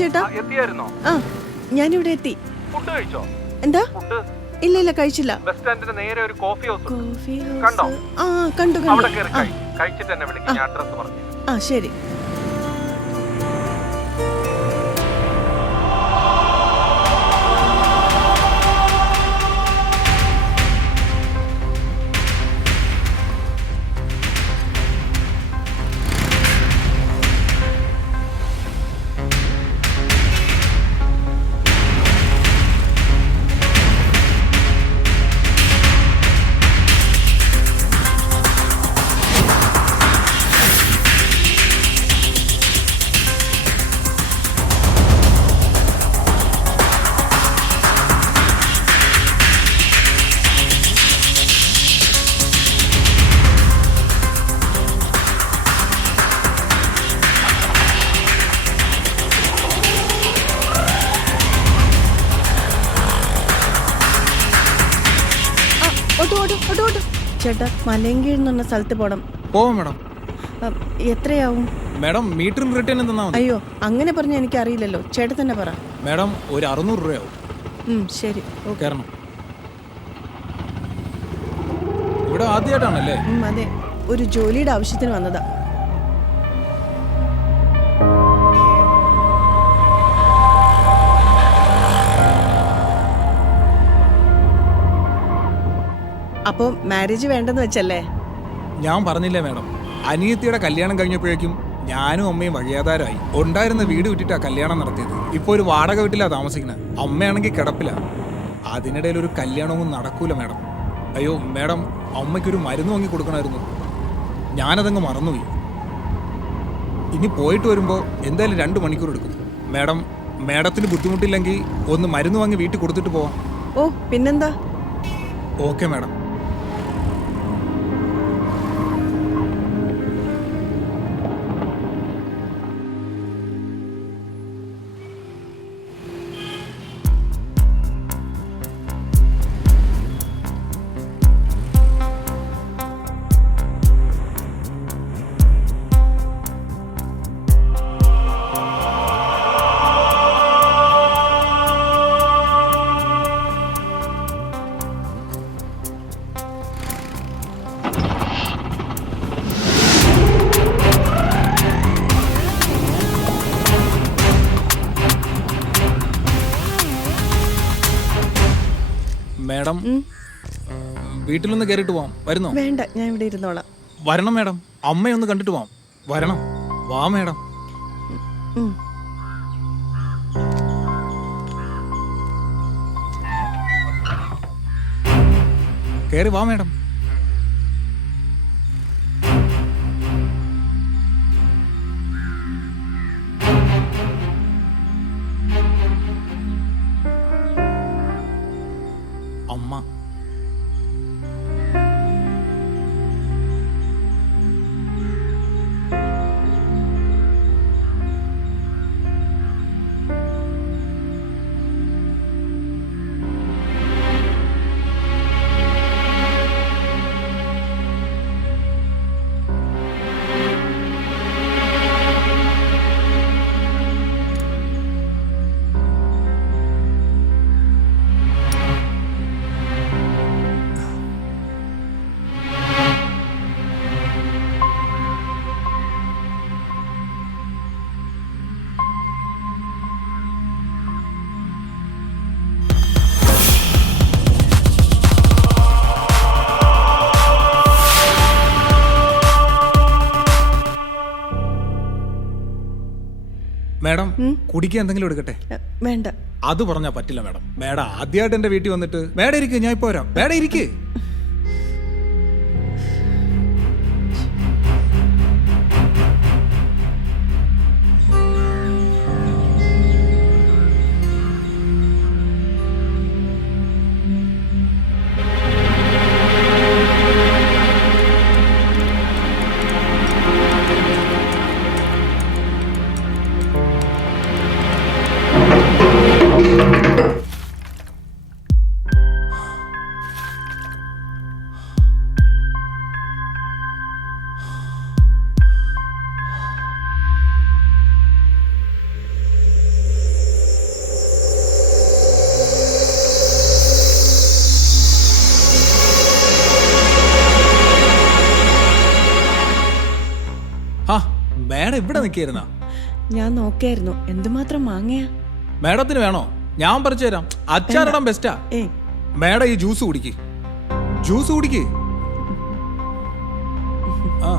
ചേട്ടാ. ആ ഞാനിവിടെ എത്തി. എന്താ? ഇല്ല കഴിച്ചില്ല. Coffee house. ആ കണ്ടു. ആ ശരി. ചേട്ടാ മലയങ്കീഴ് എന്ന് പറഞ്ഞ സ്ഥലത്ത് പോണം. പോവാം മേഡം. എത്രയാവും മേഡം? മീറ്ററും റിട്ടേൺ തന്നാ മതി. അയ്യോ അങ്ങനെ പറഞ്ഞ എനിക്ക് അറിയില്ലല്ലോ. ചേട്ടൻ തന്നെ പറ. മേഡം ഒരു 600 രൂപയാവും. ശരി. കയറണം. ഇവിടെ ആദ്യമായിട്ടാണല്ലേ? അതെ, ഒരു ജോലിയുടെ ആവശ്യത്തിന് വന്നതാ. അപ്പൊ മാരേജ് വേണ്ടെന്ന് വെച്ചല്ലേ? ഞാൻ പറഞ്ഞില്ലേ മേഡം, അനിയത്തിയുടെ കല്യാണം കഴിഞ്ഞപ്പോഴേക്കും ഞാനും അമ്മയും വഴിയാധാരമായി. ഉണ്ടായിരുന്ന വീട് വിട്ടിട്ടാ കല്യാണം നടത്തിയത്. ഇപ്പൊ ഒരു വാടക വീട്ടിലാ താമസിക്കുന്നത്. അമ്മയാണെങ്കിൽ കിടപ്പില്ല. അതിനിടയിൽ ഒരു കല്യാണമൊന്നും നടക്കൂല മേഡം. അയ്യോ മേഡം, അമ്മയ്ക്കൊരു മരുന്ന് വാങ്ങി കൊടുക്കണമായിരുന്നു. ഞാനതങ്ങ് മറന്നുപോയി. ഇനി പോയിട്ട് വരുമ്പോൾ എന്തായാലും 2 മണിക്കൂർ എടുക്കും. മേഡത്തിന് ബുദ്ധിമുട്ടില്ലെങ്കിൽ ഒന്ന് മരുന്ന് വാങ്ങി വീട്ടിൽ കൊടുത്തിട്ട് പോവാം. ഓ പിന്നെന്താ. Okay madam. മേഡം വീട്ടിലൊന്ന് കയറിയിട്ട് പോവാം. വരുന്നോ? വേണ്ട, ഞാൻ ഇവിടെ ഇരുന്നോളാം. വരണം മേഡം, അമ്മയൊന്ന് കണ്ടിട്ട് പോവാം. വരണം. വാ മേഡം. കയറി വാ മേഡം. അമ്മ മേഡം കുടിക്കാൻ എന്തെങ്കിലും എടുക്കട്ടെ? വേണ്ട. അത് പറഞ്ഞാ പറ്റില്ല മേഡം. മേഡം ആദ്യമായിട്ട് എന്റെ വീട്ടിൽ വന്നിട്ട്. മേഡം ഇരിക്ക്, ഞാൻ ഇപ്പൊ വരാം. മേഡം ഇരിക്ക്. മേഡം ഇവിടെ നിൽക്കായിരുന്ന? ഞാൻ നോക്കിയായിരുന്നു. എന്തുമാത്രം മാങ്ങയാ. മേഡത്തിന് വേണോ? ഞാൻ പറിച്ചു തരാം. അച്ചാറിടാൻ ബെസ്റ്റാ. മേഡം ഈ ജ്യൂസ് കുടിക്ക്. ജ്യൂസ് കുടിക്ക്. ആ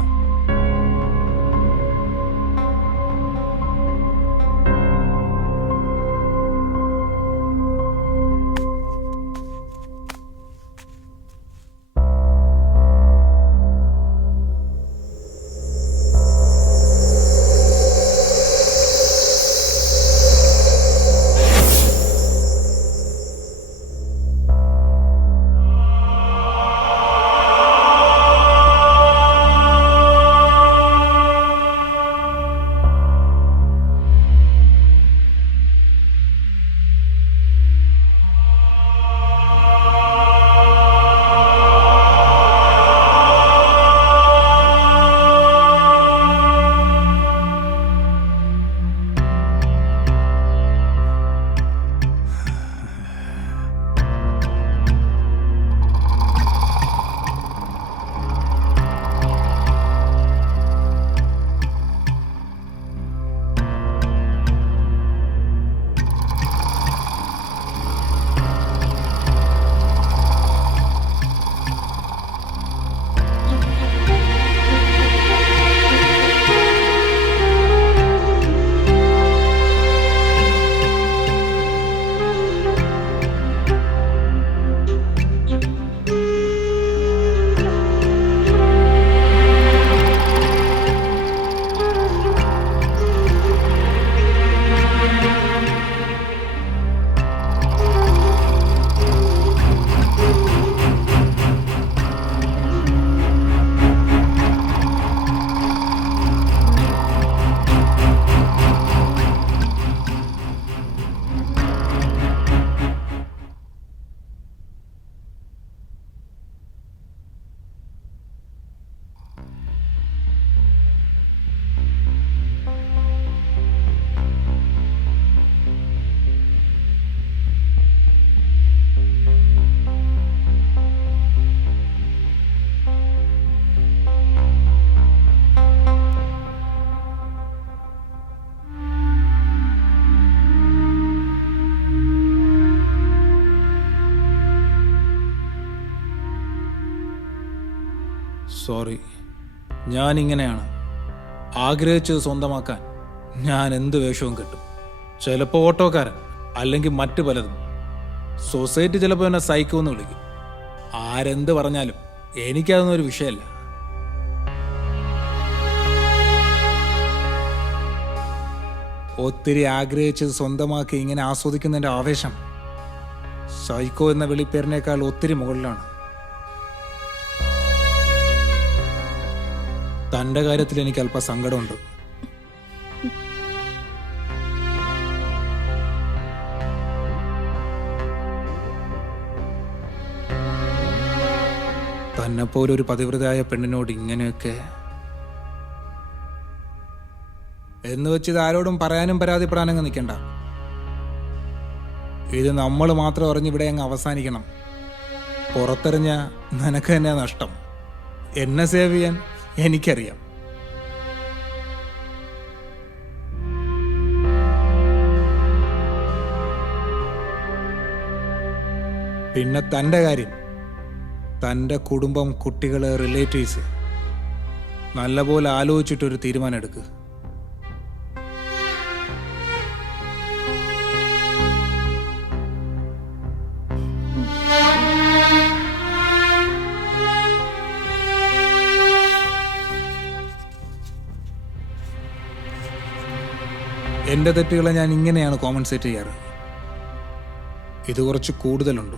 സോറി. ഞാനിങ്ങനെയാണ്. ആഗ്രഹിച്ചത് സ്വന്തമാക്കാൻ ഞാൻ എന്ത് വേഷവും കെട്ടും. ചിലപ്പോൾ ഓട്ടോക്കാരൻ, അല്ലെങ്കിൽ മറ്റു പലതും. സൊസൈറ്റി ചിലപ്പോൾ എന്നെ സൈക്കോ എന്ന് വിളിക്കും. ആരെന്ത് പറഞ്ഞാലും എനിക്കതൊന്നും ഒരു വിഷയമല്ല. ഒത്തിരി ആഗ്രഹിച്ചത് സ്വന്തമാക്കി ഇങ്ങനെ ആസ്വദിക്കുന്നതിൻ്റെ ആവേശം സൈക്കോ എന്ന വിളിപ്പേരിനേക്കാൾ ഒത്തിരി മുകളിലാണ്. തൻ്റെ കാര്യത്തിൽ എനിക്ക് അല്പം സങ്കടമുണ്ട്. തന്നെപ്പോലെ ഒരു പതിവ്രതയായ പെണ്ണിനോട് ഇങ്ങനെയൊക്കെ എന്ന് വെച്ച് ഇത് ആരോടും പറയാനും പരാതിപ്പെടാനങ്ങ് നിൽക്കണ്ട. ഇത് നമ്മൾ മാത്രം അറിഞ്ഞിവിടെ അങ്ങ് അവസാനിക്കണം. പുറത്തെറിഞ്ഞ നിനക്ക് തന്നെ നഷ്ടം. എന്നെ സേവ് ചെയ്യാൻ എനിക്കറിയാം. പിന്നെ തൻ്റെ കാര്യം, തൻ്റെ കുടുംബം, കുട്ടികള്, റിലേറ്റീവ്സ് നല്ലപോലെ ആലോചിച്ചിട്ടൊരു തീരുമാനം എടുക്കുക. എൻ്റെ തെറ്റുകളെ ഞാൻ ഇങ്ങനെയാണ് കോമ്പൻസേറ്റ് ചെയ്യാറ്. ഇത് കുറച്ച് കൂടുതലുണ്ട്.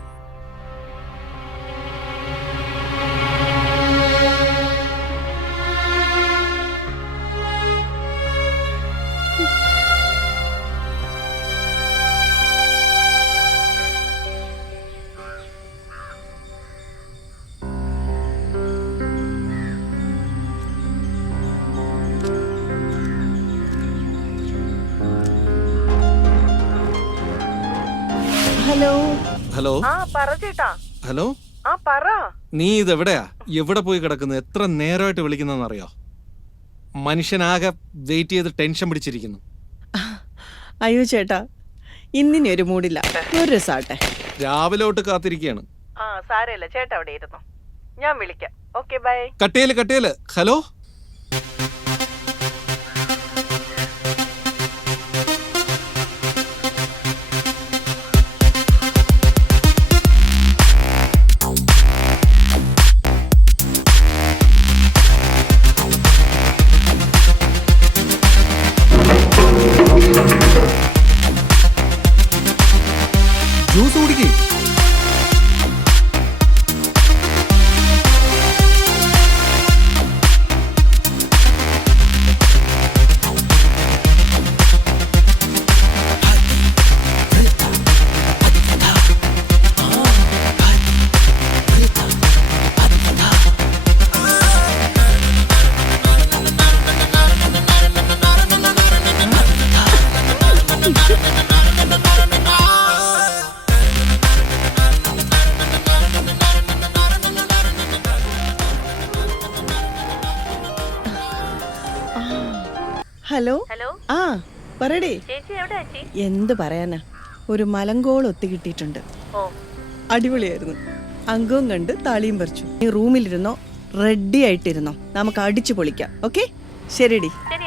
Hello hello. ആ പറ ചേട്ടാ. ഹലോ. ആ പറ. നീ ഇതെവിടെയാ? എവിടെ പോയി കിടക്കുന്നത്? എത്ര നേരമായിട്ട് വിളിക്കുന്നറിയോ? മനുഷ്യനാകെ വെയിറ്റ് ചെയ്ത് ടെൻഷൻ പിടിച്ചിരിക്കുന്നു. അയ്യോ ചേട്ടാ, ഇന്നിനി ഒരു മൂടില്ല, ഒരു രസാട്ടെ. രാവിലെ തൊട്ട് കാത്തിരിക്കുകയാണ്. ആ സാരമില്ല, ചേട്ടാ അവിടെ ഇരുന്നു, ഞാൻ വിളിക്കാം. Okay bye. കട്ടേല്. ഹലോ, ജ്യൂസ് കുടിക്കേ. ഹലോ. ഹലോ ആ പറയടേ. ചേച്ചി എവിടെ ചേച്ചി? എന്ത് പറയാനാ, ഒരു മലങ്കോൾ ഒത്തു കിട്ടിയിട്ടുണ്ട്. ഓ അടിപൊളിയായിരുന്നു. അംഗവും കണ്ട് താളിയും പറിച്ചു. നീ റൂമിലിരുന്നോ, റെഡി ആയിട്ടിരുന്നോ, നമുക്ക് അടിച്ചു പൊളിക്കാം. ഓക്കെ ശരിടി. ശരി